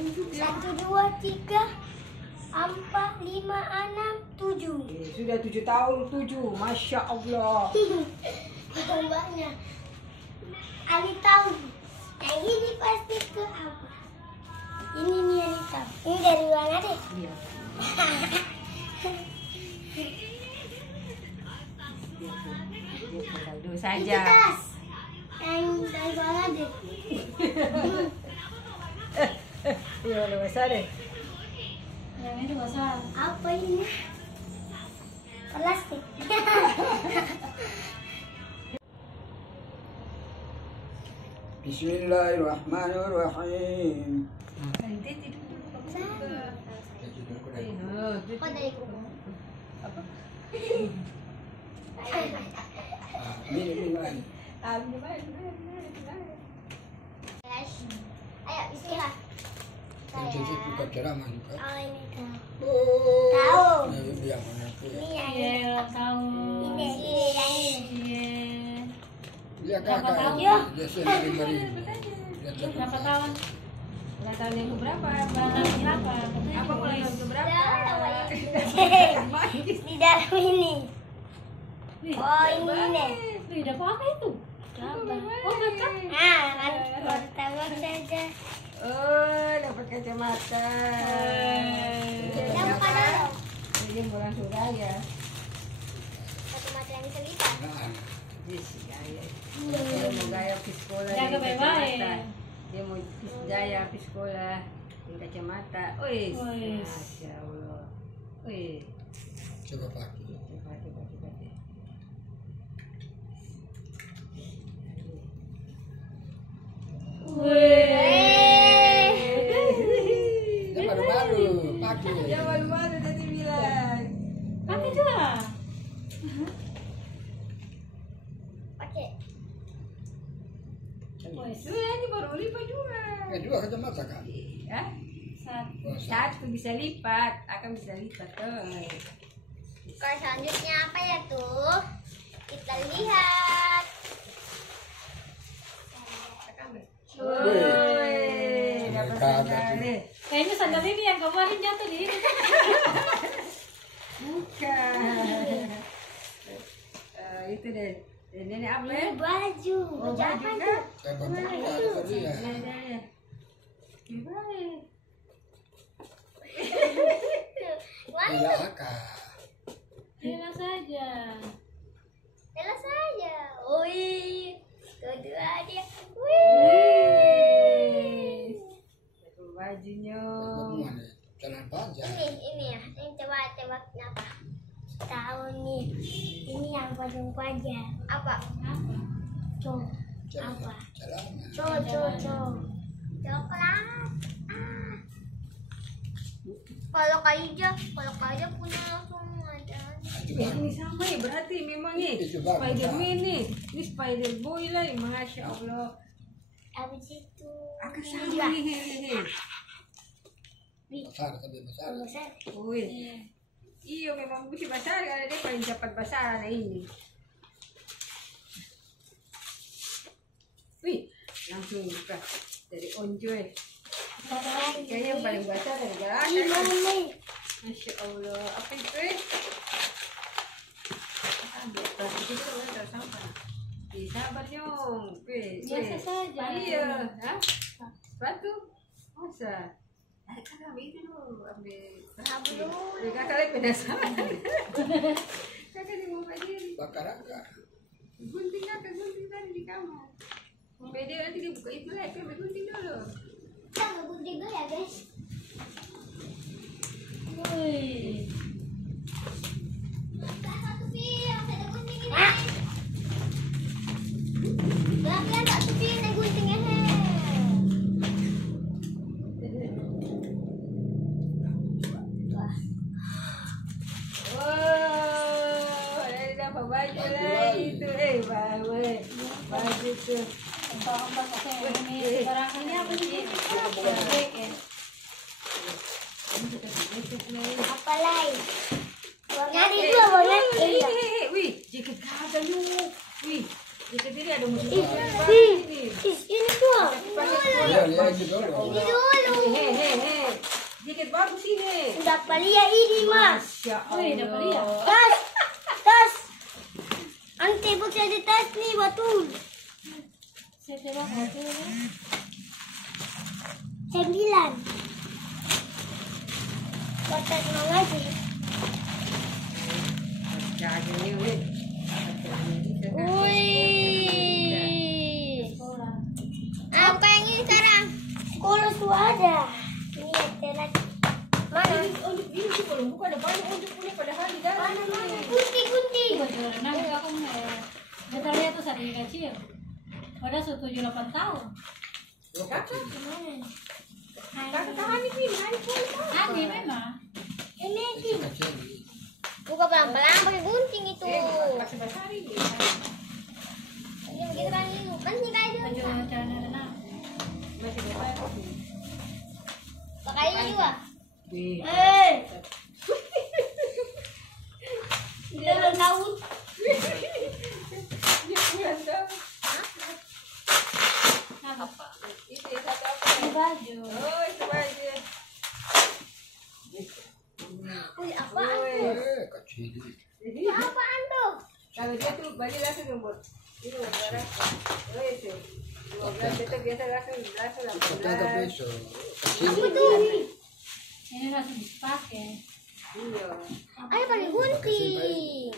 1, 2, 3, 4, 5, 6, 7. Sudah 7 tahun 7. Masya Allah. Banyak. Ali tahu. Yang ini pasti ke apa? Ini nih Ali tahu. Ini dari mana deh? Iya. Itu saja. Itu tas. Yang dari mana deh? Iya, udah besar deh. Yang itu besar. Apa ini? Plastik. Bismillahirrahmanirrahim. Nanti tidur dulu kamu juga. Kok dari kuku? Apa? Ini lagi. Guys, ayo istirahat. Jadi buka ceramah juga. Oh ini tahu. Tahu. Ini yang mana tuh? Ini yang Iya, tahu. ini yang ini. Iya. Dia Berapa kakak. tahun? Dia sendiri beri. Berapa tahun? Udah tahun yang keberapa? Tahun berapa? Apa mulai yang keberapa? Di dalam ini. Oh ini nih. Wih, ada apa itu? Apa? Oh, kakak. Nah, kan martabak saja. Oh, dapat kacamata. Yang pada dong. Ini bulan Suraya. Kacamata yang bisa lipat. Nah, Yes, gaya. Dia mau gaya ke sekolah. Jaga dia baik-baik. kacamata. Dia mau gaya ke sekolah. Dia kacamata. Wih, Wih. Masya Allah. Wih, coba pakai. coba. Dia baru-baru pakai. Dia malu-malu tadi bilang. Pakai juga. Pakai. Ini baru lipat juga. Dua kacamata kan? Ya? Oh, Satu bisa lipat, akan bisa lipat tuh. Kalau selanjutnya apa ya tuh? Kita lihat. Woi, dapat sandal deh. Kayaknya sandal ini yang kemarin jatuh di ini. Bukan. Itu deh. Ini apa ya? Ini baju. Oh, Baju apa baju tuh? kan? Coba pakai dia. Ya. Gimana? Mana? Tidak akal. Rela saja. Rela saja. Wih. Kedua dia. Wih. Wih. Itu bajunya. Semua nih. Jalan panjang. Ini ya. Ini coba tebak apa? Tahu nih. Ini yang panjang. Apa? Cok. Apa? Jalan. Cok. Coklat. Kalau Kaija punya langsung aja. Ini sama ya berarti memang nih. Itu bagus, Spiderman nih. Ini Spider Boy lah, Masya Allah. Habis itu. Akan ini sama juga. nih. Besar tapi besar. Besar. Wih. Iya memang bisa besar karena dia paling cepat besar ini. Wih, langsung buka dari Onjoy. Kayaknya yang paling besar dari Ini Galata. nih. Masya Allah, apa itu? Ambil plastik itu udah sampah. Sabar nyong. Biasa saja. Iya, hah? Sepatu? Masa? Kan ambil itu dulu, ambil sabun. Kakak lagi penasaran. Kakak di mau diri. Bakar agak. Gunting tadi di kamar. Pede nanti dibuka itu lagi, ambil gunting dulu. Kita ngegunting dulu ya guys. Wih. Satu piring, saya gunting ini. Gantian satu piring, saya guntingnya. Wow, ada dapat baju lagi tuh. Baju tuh. Ombak pakai ini. Barangannya apa sih? Apa lagi? Nyari dua banyak. Wih, jaket kagak yuk. Wih, jaket ini ada musik. Ini dua. Pakai sekolah. lihat itu dulu. Ini dulu. Hehehe. Jaket bagus ini. Dapat lihat ini mas. Masya Wih, dapat lihat. Tas, tas. Ante bukan ada tas nih betul. Saya coba satu. 9. Kotak mengaji. Jaga ni, weh. Wih. Sekolah. Apa yang ini sekarang? Sekolah tuh ada. Ini ada lagi. Mana? Unjuk ini sih belum buka, ada banyak unjuk punya padahal di dalam. Gunting. Nah, aku kita lihat tuh saat ini kecil. Padahal sudah 7-8 tahun. Kakak, Mana? kakak kami ni, hari pun. Andi memang. Ini Kecil. buka pelan-pelan pakai gunting itu. Masih besar ini. Ini begitu kan ini kan ini kayak Baju itu. celana renang. Masih besar. Pakai ini juga. Weh. Dia belum tahu. Dia bulan dah. Apa? Itu yang satu apa? Ini baju. Oh, itu baju. Wih, apaan tuh? Kecil. Apaan tuh? Kalau dia tuh baju langsung lembut. Ini warna. Oh itu. 12 itu biasa langsung Kata 18. peso. Kecil. Apa tuh? Ini langsung dipakai. Iya. Ayo pakai gunting.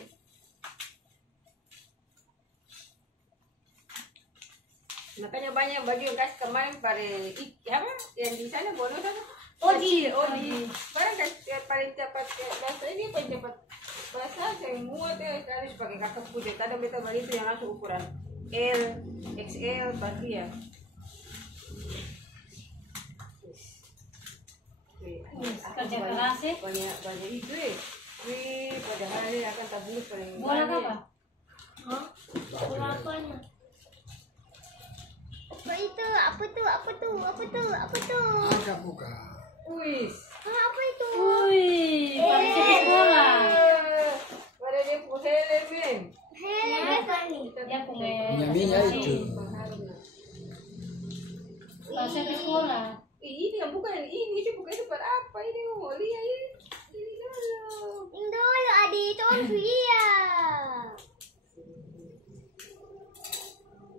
Makanya banyak baju yang kasih kemarin pada apa yang di sana bonus apa? Odi. Barang kan paling cepat bahasa ini paling cepat bahasa saya muat ya harus pakai kakak punya. Kadang beta beli itu yang langsung ukuran L, XL pasti ya. Kerja keras ya. Banyak itu ya. Wih, pada hari akan tabus paling Bola banyak. apa? Hah? Apanya? Apa itu? Apa tuh? Apa tuh? Apa tuh? Apa tuh? Ada buka. Wih. Apa itu? Wih, pakai sekolah. Pada dia pusing men. Hei, apa nih? Dia punya Minyak itu. Pakai sekolah. Ini yang bukan ini sih bukan itu pada apa ini mau lihat ini. Ini dulu. Ini dulu adik itu orang iya.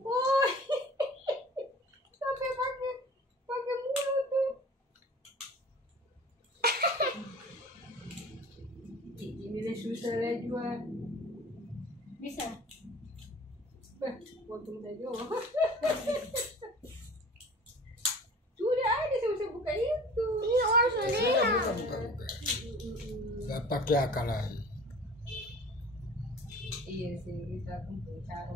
Woi. Sampai pakai mulut tuh. Ini susah lah jual. Bisa. Potong saja. Sudah ada saya buka itu. Ini orang Saya Sulina. buka. Gak pakai akal lagi. Iya sih kita kumpul cara.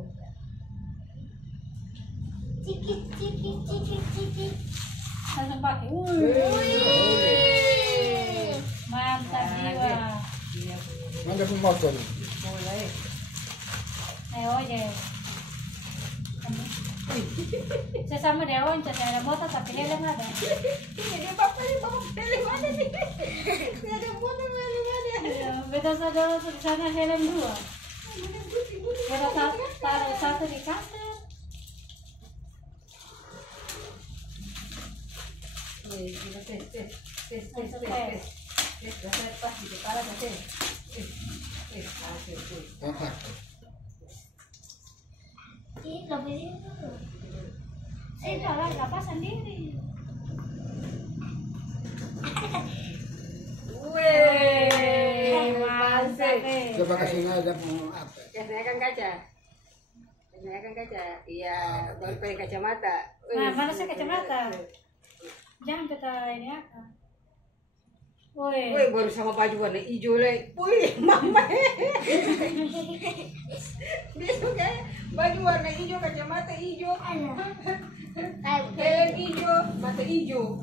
Cikit, cikit, cikit, cikit. Langsung pakai. Mantap jiwa. Iya Mana pun motor. boleh. Ayo aja. Saya sama Dewan, saya ada motor tapi helm ada. Ini dia bapak pilih mana nih? Dia ada motor pilih mana? Ya, beda saudara di sana helm 2. Beda taruh satu di kantor. Wih, kita tes. Rasanya pas di kepala tes. Apa? Ini lebih itu. Saya jualan apa sendiri. Wih, Mantap. Coba kasih ada mau apa? Kenakan kaca. Iya, baru pakai kacamata. Nah, mana saya kacamata? Jangan kita ini apa. Woi. Wih, baru sama baju warna hijau lagi. Wih, mama. Dia suka baju warna hijau, kacamata hijau, helm hijau, mata hijau.